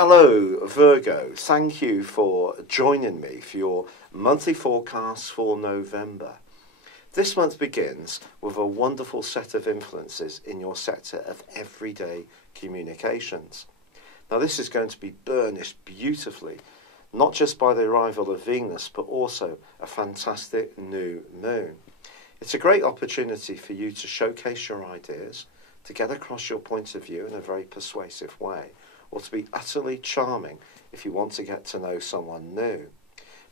Hello Virgo, thank you for joining me for your monthly forecast for November. This month begins with a wonderful set of influences in your sector of everyday communications. Now this is going to be burnished beautifully, not just by the arrival of Venus, but also a fantastic new moon. It's a great opportunity for you to showcase your ideas, to get across your point of view in a very persuasive way, or to be utterly charming if you want to get to know someone new.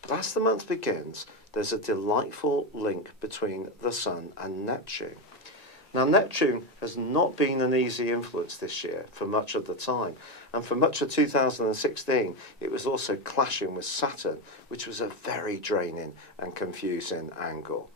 But as the month begins, there's a delightful link between the Sun and Neptune. Now, Neptune has not been an easy influence this year for much of the time, and for much of 2016, it was also clashing with Saturn, which was a very draining and confusing angle.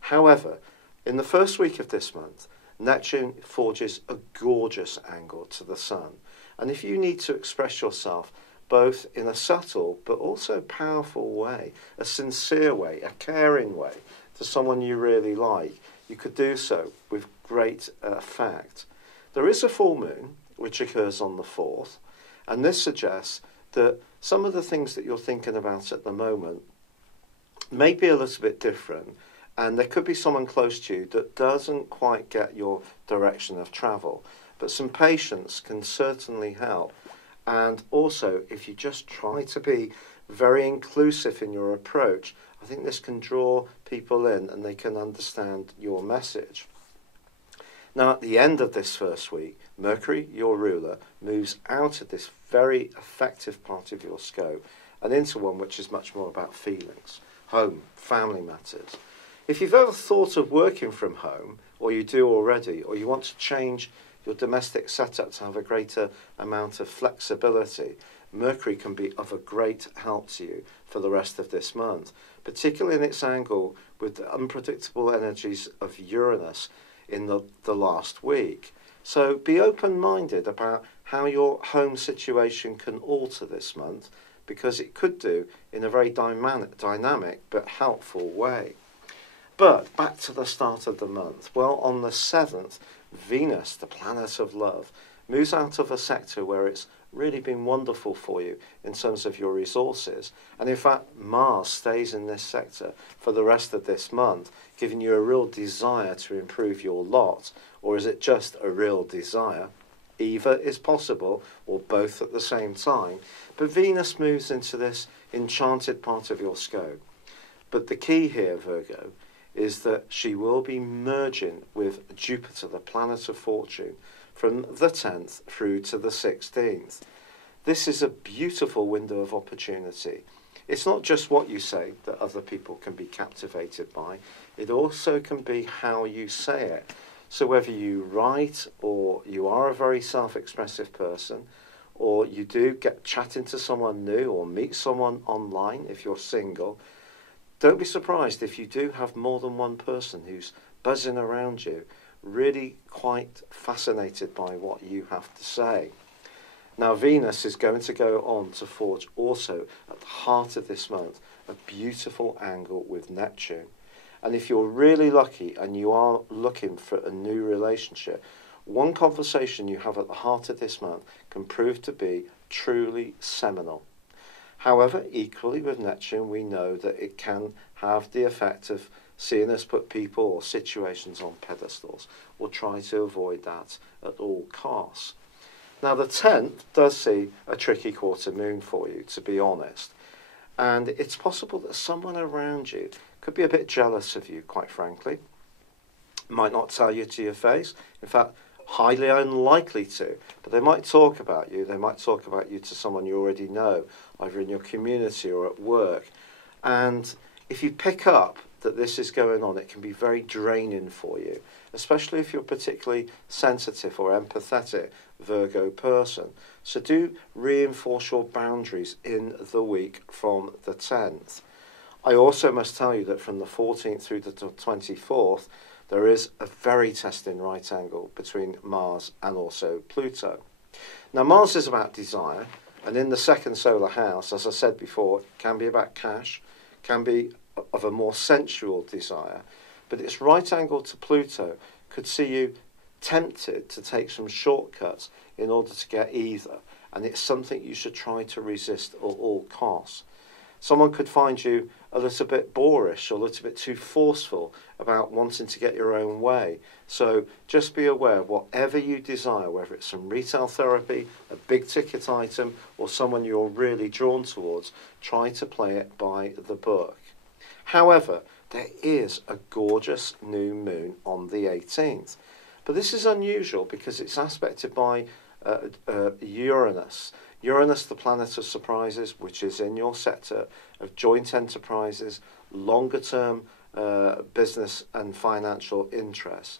However, in the first week of this month, Neptune forges a gorgeous angle to the Sun. And if you need to express yourself both in a subtle but also powerful way, a sincere way, a caring way to someone you really like, you could do so with great effect. There is a full moon, which occurs on the 4th, and this suggests that some of the things that you're thinking about at the moment may be a little bit different, and there could be someone close to you that doesn't quite get your direction of travel. But some patience can certainly help. And also, if you just try to be very inclusive in your approach, I think this can draw people in and they can understand your message. Now, at the end of this first week, Mercury, your ruler, moves out of this very effective part of your scope and into one which is much more about feelings, home, family matters. If you've ever thought of working from home, or you do already, or you want to change your domestic setup to have a greater amount of flexibility, Mercury can be of a great help to you for the rest of this month, particularly in its angle with the unpredictable energies of Uranus in the last week. So be open-minded about how your home situation can alter this month, because it could do in a very dynamic but helpful way. But back to the start of the month. Well, on the 7th, Venus, the planet of love, moves out of a sector where it's really been wonderful for you in terms of your resources. And in fact, Mars stays in this sector for the rest of this month, giving you a real desire to improve your lot. Or is it just a real desire? Either is possible, or both at the same time. But Venus moves into this enchanted part of your scope. But the key here, Virgo, is that she will be merging with Jupiter, the planet of fortune, from the 10th through to the 16th. This is a beautiful window of opportunity. It's not just what you say that other people can be captivated by, it also can be how you say it. So whether you write, or you are a very self-expressive person, or you do get chatting to someone new or meet someone online if you're single, don't be surprised if you do have more than one person who's buzzing around you, really quite fascinated by what you have to say. Now, Venus is going to go on to forge also at the heart of this month a beautiful angle with Neptune. And if you're really lucky and you are looking for a new relationship, one conversation you have at the heart of this month can prove to be truly seminal. However, equally with Neptune, we know that it can have the effect of seeing us put people or situations on pedestals. We'll try to avoid that at all costs. Now, the 10th does see a tricky quarter moon for you, to be honest. And it's possible that someone around you could be a bit jealous of you, quite frankly. Might not tell you to your face. In fact, highly unlikely to, but they might talk about you. They might talk about you to someone you already know, either in your community or at work. And if you pick up that this is going on, it can be very draining for you, especially if you're particularly sensitive or empathetic Virgo person. So do reinforce your boundaries in the week from the 10th. I also must tell you that from the 14th through to the 24th, there is a very testing right angle between Mars and also Pluto. Now, Mars is about desire, and in the second solar house, as I said before, it can be about cash, can be of a more sensual desire, but its right angle to Pluto could see you tempted to take some shortcuts in order to get either. and it's something you should try to resist at all costs. Someone could find you a little bit boorish or a little bit too forceful about wanting to get your own way. So just be aware, whatever you desire, whether it's some retail therapy, a big ticket item, or someone you're really drawn towards, try to play it by the book. However, there is a gorgeous new moon on the 18th. But this is unusual because it's aspected by Uranus. Uranus, the planet of surprises, which is in your sector of joint enterprises, longer-term business and financial interests.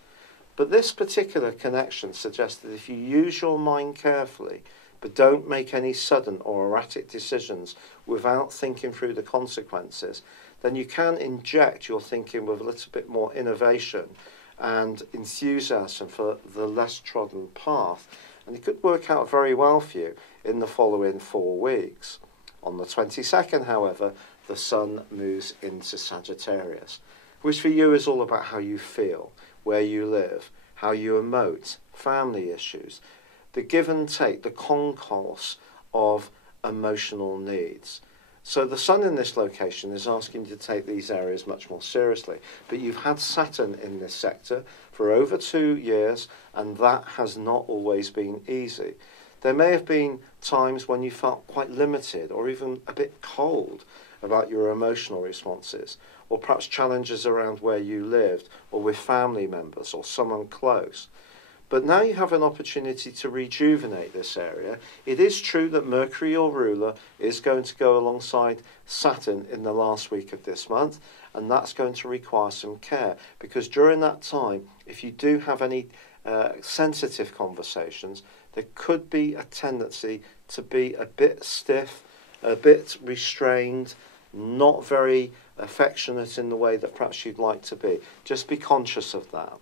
But this particular connection suggests that if you use your mind carefully, but don't make any sudden or erratic decisions without thinking through the consequences, then you can inject your thinking with a little bit more innovation and enthusiasm for the less trodden path. And it could work out very well for you in the following 4 weeks. On the 22nd, however, the Sun moves into Sagittarius, which for you is all about how you feel, where you live, how you emote, family issues, the give and take, the concourse of emotional needs. So the Sun in this location is asking you to take these areas much more seriously. But you've had Saturn in this sector for over 2 years, and that has not always been easy. There may have been times when you felt quite limited or even a bit cold about your emotional responses, or perhaps challenges around where you lived or with family members or someone close. But now you have an opportunity to rejuvenate this area. It is true that Mercury, your ruler, is going to go alongside Saturn in the last week of this month, and that's going to require some care, because during that time, if you do have any sensitive conversations, there could be a tendency to be a bit stiff, a bit restrained, not very affectionate in the way that perhaps you'd like to be. Just be conscious of that.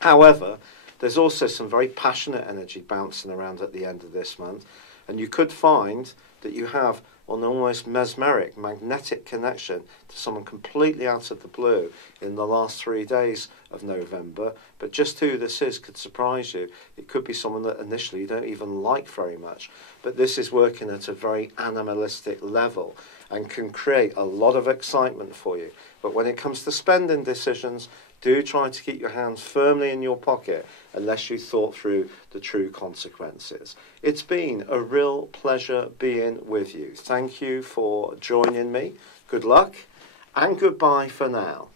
However, there's also some very passionate energy bouncing around at the end of this month, and you could find that you have an almost mesmeric, magnetic connection to someone completely out of the blue in the last 3 days of November. But just who this is could surprise you. It could be someone that initially you don't even like very much, but this is working at a very animalistic level and can create a lot of excitement for you. But when it comes to spending decisions, do try to keep your hands firmly in your pocket unless you thought through the true consequences. It's been a real pleasure being with you. Thank you for joining me. Good luck and goodbye for now.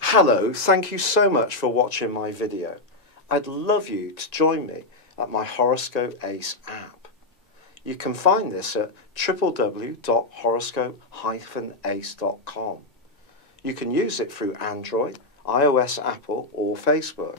Hello, thank you so much for watching my video. I'd love you to join me at my Horoscope Ace app. You can find this at www.horoscope-ace.com. You can use it through Android, iOS, Apple, or Facebook.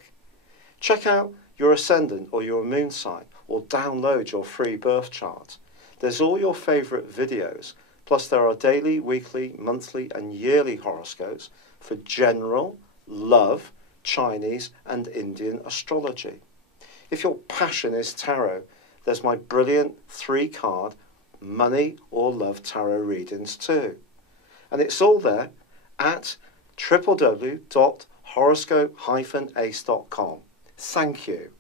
Check out your ascendant or your moon sign, or download your free birth chart. There's all your favourite videos, plus there are daily, weekly, monthly and yearly horoscopes for general, love, Chinese and Indian astrology. If your passion is tarot, there's my brilliant 3-card money or love tarot readings too. And it's all there at www.horoscope-ace.com. Thank you.